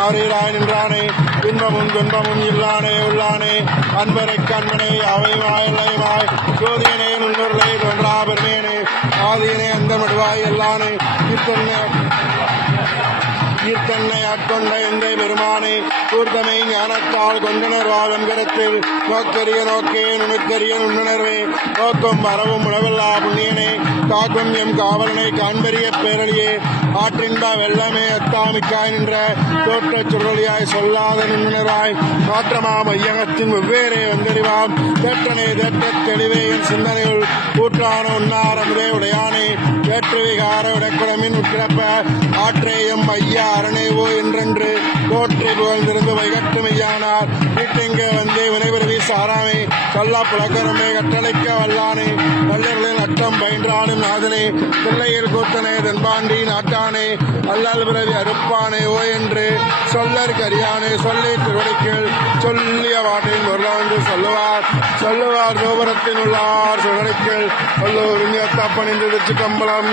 ஆரீராய் நின்றானே இன்பமும் துன்பமும் இல்லானே உள்ளானே அன்பரை கண்மனை அவைமாய் ஜோதியனே நுண்ணுருளை தோன்றா பெருமேனே ஆதியனே அந்த மடுவாய் எல்லானே ஈர்த்தன்னை ஆட்கொண்ட எந்தை பெருமானே கூர்த்தமை ஞானத்தால் கொண்டனர் வாவன்கரத்தில் நோக்கரிய நோக்கே நுணுக்கரிய நுண்ணுணர்வே நோக்கம் வரவும் உணவல்லா புண்ணியனே காக்கும் எம் காவலனை காண்பெரிய பேரழியே ஆற்றின்ப வெள்ளமே அத்தாமிக்காய் நின்ற தோற்றச் சுழலியாய் சொல்லாத நுண்ணுணர்வாய் மாற்றமா மையகத்தின் வெவ்வேறே வந்தறிவாம் தேற்றனே தேற்றத் தெளிவே என் சிந்தனையுள் கூற்றான உன்னாரமுதே உடையானே வேற்றுவிகார உடக்குடமின் உட்கிடப்ப ஆற்றேயம் ஐயா அரணேவோ என்றென்று தோற்றி புகழ்ந்திருந்து வைகட்டு மெய்யானார் வீட்டெங்கே வந்தே வினைவிரவி சாராமே கல்லா புலக்கரமே கட்டளைக்க வல்லானே வல்லர்களின் அட்டம் பயின்றானும் நாதனே பிள்ளையில் கூத்தனே தென்பாண்டி நாட்டானே அல்லல் பிறவி அறுப்பானே ஓ என்று சொல்லற் கரியானே சொல்லி திருவடிக்கள் சொல்லிய வாட்டின் பொருளாண்டு சொல்லுவார் கோபுரத்தின் உள்ளார் சுழடிக்கள் சொல்லூர் தப்பணிந்து கம்பளம்